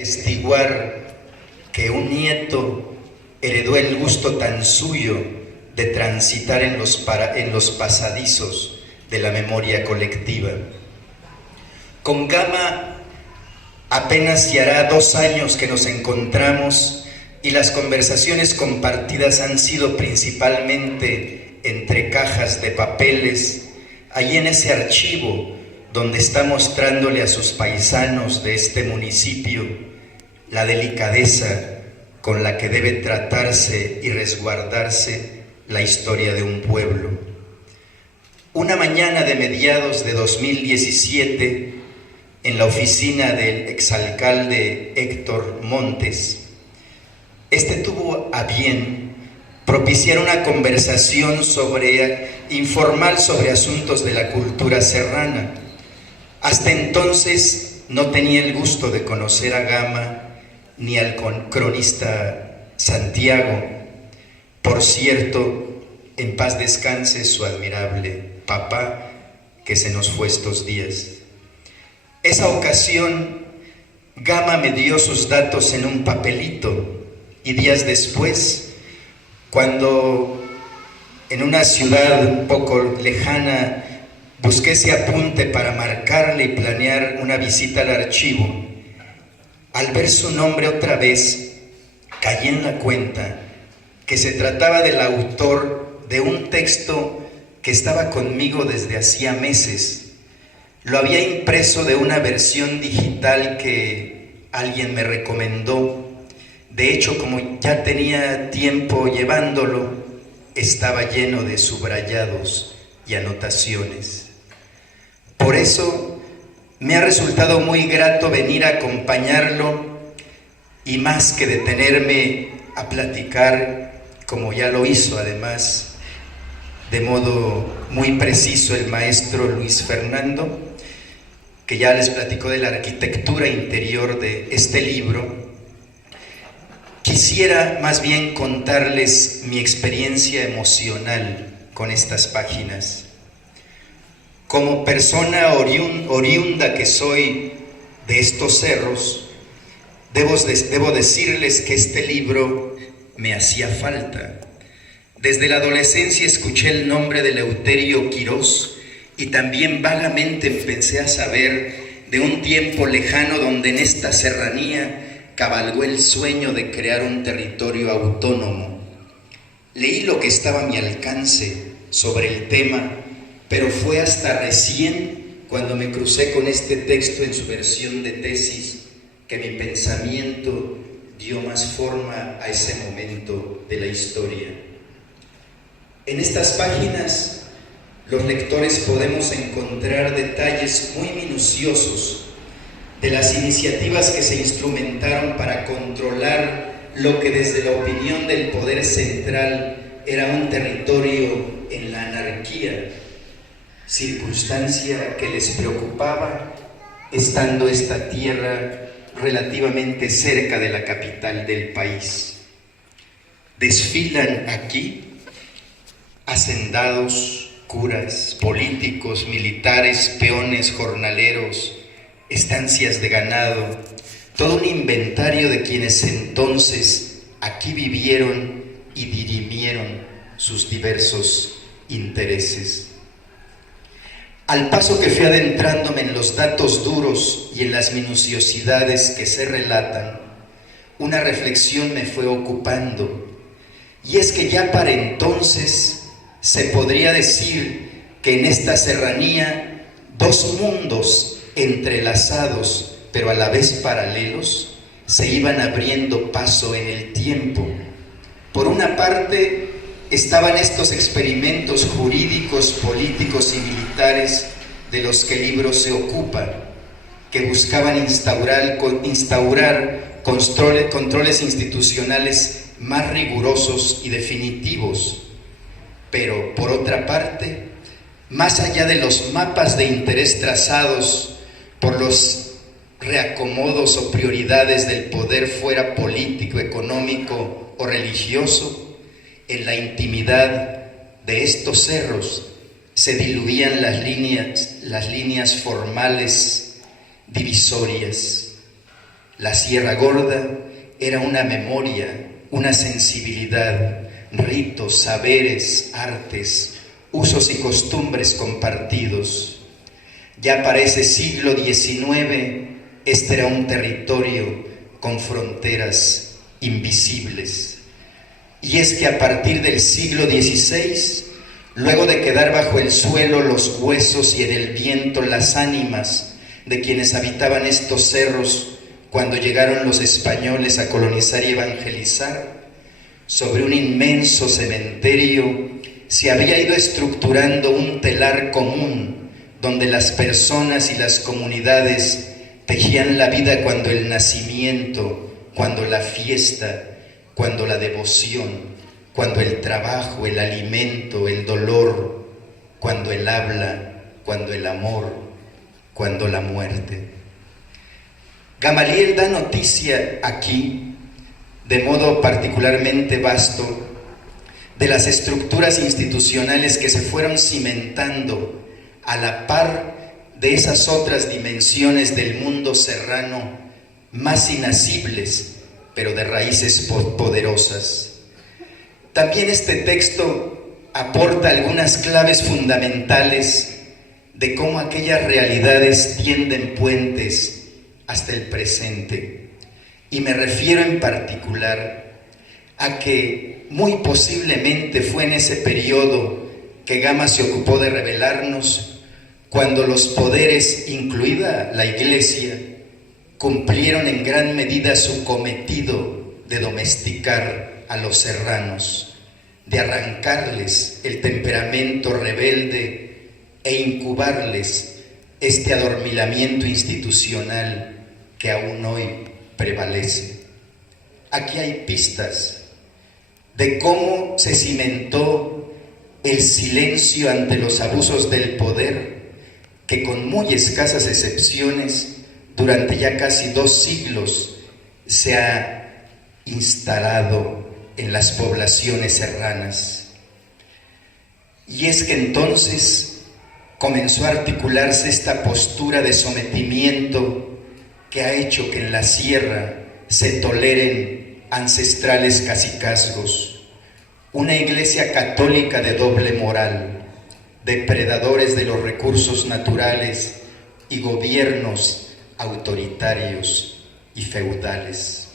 Testiguar que un nieto heredó el gusto tan suyo de transitar en los pasadizos de la memoria colectiva. Con Gama apenas ya hará 2 años que nos encontramos y las conversaciones compartidas han sido principalmente entre cajas de papeles, allí en ese archivo donde está mostrándole a sus paisanos de este municipio la delicadeza con la que debe tratarse y resguardarse la historia de un pueblo. Una mañana de mediados de 2017, en la oficina del exalcalde Héctor Montes, este tuvo a bien propiciar una conversación informal sobre asuntos de la cultura serrana. Hasta entonces no tenía el gusto de conocer a Gama ni al cronista Santiago. Por cierto, en paz descanse su admirable papá, que se nos fue estos días. Esa ocasión, Gama me dio sus datos en un papelito y días después, cuando en una ciudad un poco lejana busqué ese apunte para marcarle y planear una visita al archivo, al ver su nombre otra vez, caí en la cuenta que se trataba del autor de un texto que estaba conmigo desde hacía meses. Lo había impreso de una versión digital que alguien me recomendó. De hecho, como ya tenía tiempo llevándolo, estaba lleno de subrayados y anotaciones. Por eso me ha resultado muy grato venir a acompañarlo y más que detenerme a platicar, como ya lo hizo además de modo muy preciso el maestro Luis Fernando, que ya les platicó de la arquitectura interior de este libro, quisiera más bien contarles mi experiencia emocional con estas páginas. Como persona oriunda que soy de estos cerros, debo decirles que este libro me hacía falta. Desde la adolescencia escuché el nombre de Eleuterio Quirós y también vagamente empecé a saber de un tiempo lejano donde en esta serranía cabalgó el sueño de crear un territorio autónomo. Leí lo que estaba a mi alcance sobre el tema, pero fue hasta recién cuando me crucé con este texto en su versión de tesis que mi pensamiento dio más forma a ese momento de la historia. En estas páginas, los lectores podemos encontrar detalles muy minuciosos de las iniciativas que se instrumentaron para controlar lo que desde la opinión del poder central era un territorio en la anarquía, circunstancia que les preocupaba estando esta tierra relativamente cerca de la capital del país. Desfilan aquí hacendados, curas, políticos, militares, peones, jornaleros, estancias de ganado, todo un inventario de quienes entonces aquí vivieron y dirimieron sus diversos intereses. Al paso que fui adentrándome en los datos duros y en las minuciosidades que se relatan, una reflexión me fue ocupando, y es que ya para entonces se podría decir que en esta serranía 2 mundos entrelazados, pero a la vez paralelos, se iban abriendo paso en el tiempo. Por una parte, estaban estos experimentos jurídicos, políticos y militares de los que el libro se ocupa, que buscaban instaurar controles institucionales más rigurosos y definitivos. Pero, por otra parte, más allá de los mapas de interés trazados por los reacomodos o prioridades del poder, fuera político, económico o religioso, en la intimidad de estos cerros se diluían las líneas formales divisorias. La Sierra Gorda era una memoria, una sensibilidad, ritos, saberes, artes, usos y costumbres compartidos. Ya para ese siglo XIX, este era un territorio con fronteras invisibles. Y es que a partir del siglo XVI, luego de quedar bajo el suelo los huesos y en el viento las ánimas de quienes habitaban estos cerros cuando llegaron los españoles a colonizar y evangelizar, sobre un inmenso cementerio se había ido estructurando un telar común donde las personas y las comunidades tejían la vida cuando el nacimiento, cuando la fiesta, cuando la devoción, cuando el trabajo, el alimento, el dolor, cuando el habla, cuando el amor, cuando la muerte. Gamaliel da noticia aquí, de modo particularmente vasto, de las estructuras institucionales que se fueron cimentando a la par de esas otras dimensiones del mundo serrano más inacibles, pero de raíces poderosas. También este texto aporta algunas claves fundamentales de cómo aquellas realidades tienden puentes hasta el presente. Y me refiero en particular a que muy posiblemente fue en ese periodo que Gama se ocupó de revelarnos cuando los poderes, incluida la Iglesia, cumplieron en gran medida su cometido de domesticar a los serranos, de arrancarles el temperamento rebelde e incubarles este adormilamiento institucional que aún hoy prevalece. Aquí hay pistas de cómo se cimentó el silencio ante los abusos del poder, que con muy escasas excepciones, durante ya casi 2 siglos, se ha instalado en las poblaciones serranas. Y es que entonces comenzó a articularse esta postura de sometimiento que ha hecho que en la sierra se toleren ancestrales cacicazgos, una iglesia católica de doble moral, depredadores de los recursos naturales y gobiernos autoritarios y feudales.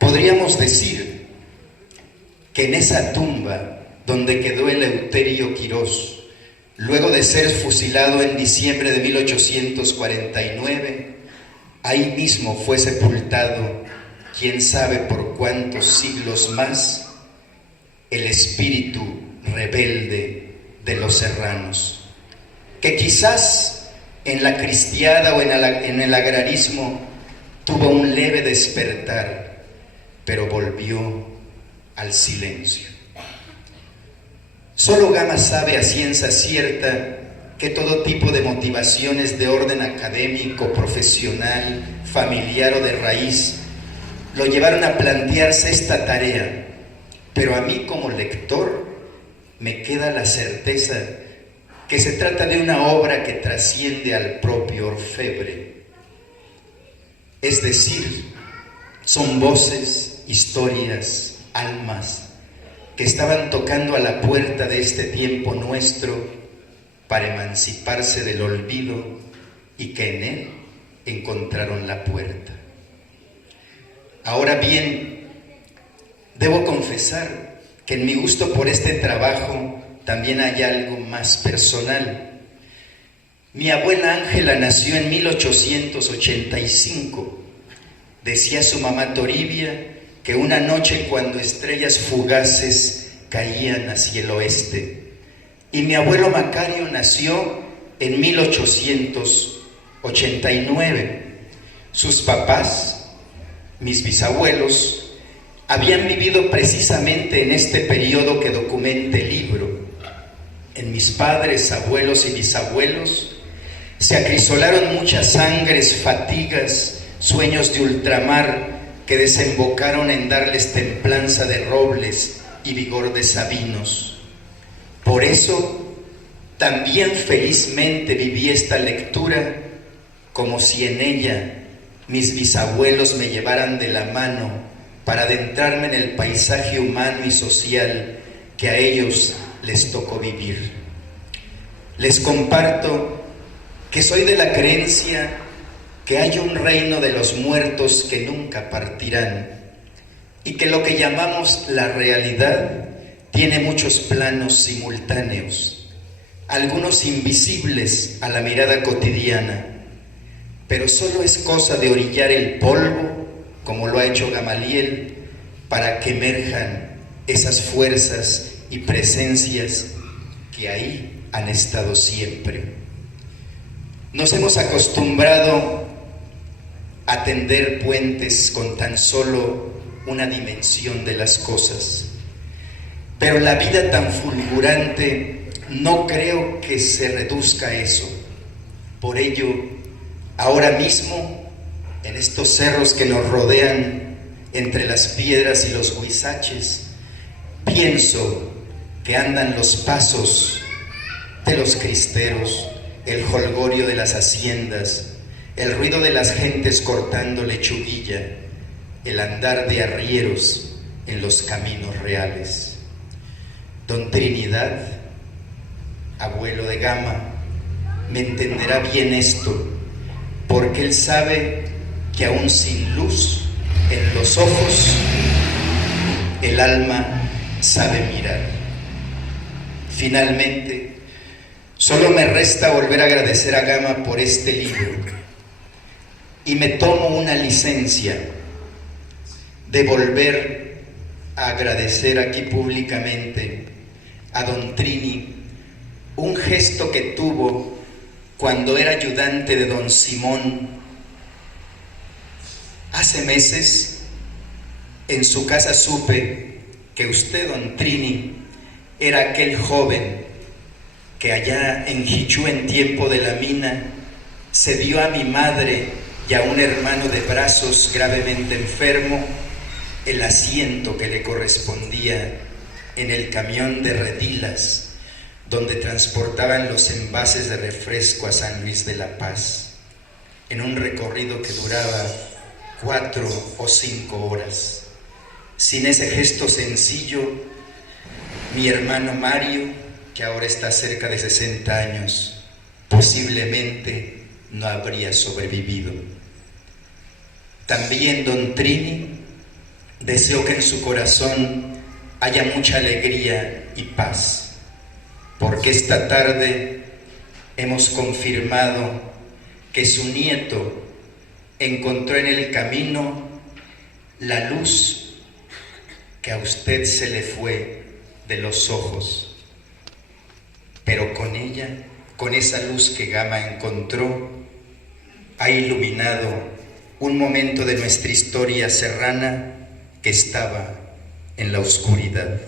Podríamos decir que en esa tumba donde quedó Eleuterio Quirós, luego de ser fusilado en diciembre de 1849, ahí mismo fue sepultado, quién sabe por cuántos siglos más, el espíritu rebelde de los serranos, que quizás en la cristiada o en el agrarismo tuvo un leve despertar, pero volvió al silencio. Solo Gama sabe a ciencia cierta que todo tipo de motivaciones de orden académico, profesional, familiar o de raíz lo llevaron a plantearse esta tarea, pero a mí como lector me queda la certeza que se trata de una obra que trasciende al propio orfebre. Es decir, son voces, historias, almas que estaban tocando a la puerta de este tiempo nuestro para emanciparse del olvido y que en él encontraron la puerta. Ahora bien, debo confesar que en mi gusto por este trabajo también hay algo más personal. Mi abuela Ángela nació en 1885. Decía su mamá Toribia que una noche cuando estrellas fugaces caían hacia el oeste. Y mi abuelo Macario nació en 1889. Sus papás, mis bisabuelos, habían vivido precisamente en este periodo que documenta el libro. En mis padres, abuelos y bisabuelos se acrisolaron muchas sangres, fatigas, sueños de ultramar que desembocaron en darles templanza de robles y vigor de sabinos. Por eso, también felizmente viví esta lectura como si en ella mis bisabuelos me llevaran de la mano para adentrarme en el paisaje humano y social que a ellos les tocó vivir. Les comparto que soy de la creencia que hay un reino de los muertos que nunca partirán y que lo que llamamos la realidad tiene muchos planos simultáneos, algunos invisibles a la mirada cotidiana, pero solo es cosa de orillar el polvo, como lo ha hecho Gamaliel, para que emerjan esas fuerzas y presencias que ahí han estado siempre. Nos hemos acostumbrado a tender puentes con tan solo una dimensión de las cosas, pero la vida tan fulgurante no creo que se reduzca a eso. Por ello, ahora mismo, en estos cerros que nos rodean, entre las piedras y los huizaches, pienso que andan los pasos de los cristeros, el jolgorio de las haciendas, el ruido de las gentes cortando lechuguilla, el andar de arrieros en los caminos reales. Don Trinidad, abuelo de Gama, me entenderá bien esto, porque él sabe que aún sin luz en los ojos, el alma sabe mirar. Finalmente, solo me resta volver a agradecer a Gama por este libro y me tomo una licencia de volver a agradecer aquí públicamente a don Trini un gesto que tuvo cuando era ayudante de don Simón. Hace meses en su casa supe que usted, don Trini, era aquel joven que allá en Jichú, en tiempo de la mina, se dio a mi madre y a un hermano de brazos gravemente enfermo el asiento que le correspondía en el camión de redilas donde transportaban los envases de refresco a San Luis de la Paz, en un recorrido que duraba 4 o 5 horas. Sin ese gesto sencillo, mi hermano Mario, que ahora está cerca de 60 años, posiblemente no habría sobrevivido. También don Trini, deseo que en su corazón haya mucha alegría y paz, porque esta tarde hemos confirmado que su nieto encontró en el camino la luz que a usted se le fue de los ojos, pero con ella, con esa luz que Gama encontró, ha iluminado un momento de nuestra historia serrana que estaba en la oscuridad.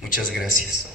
Muchas gracias.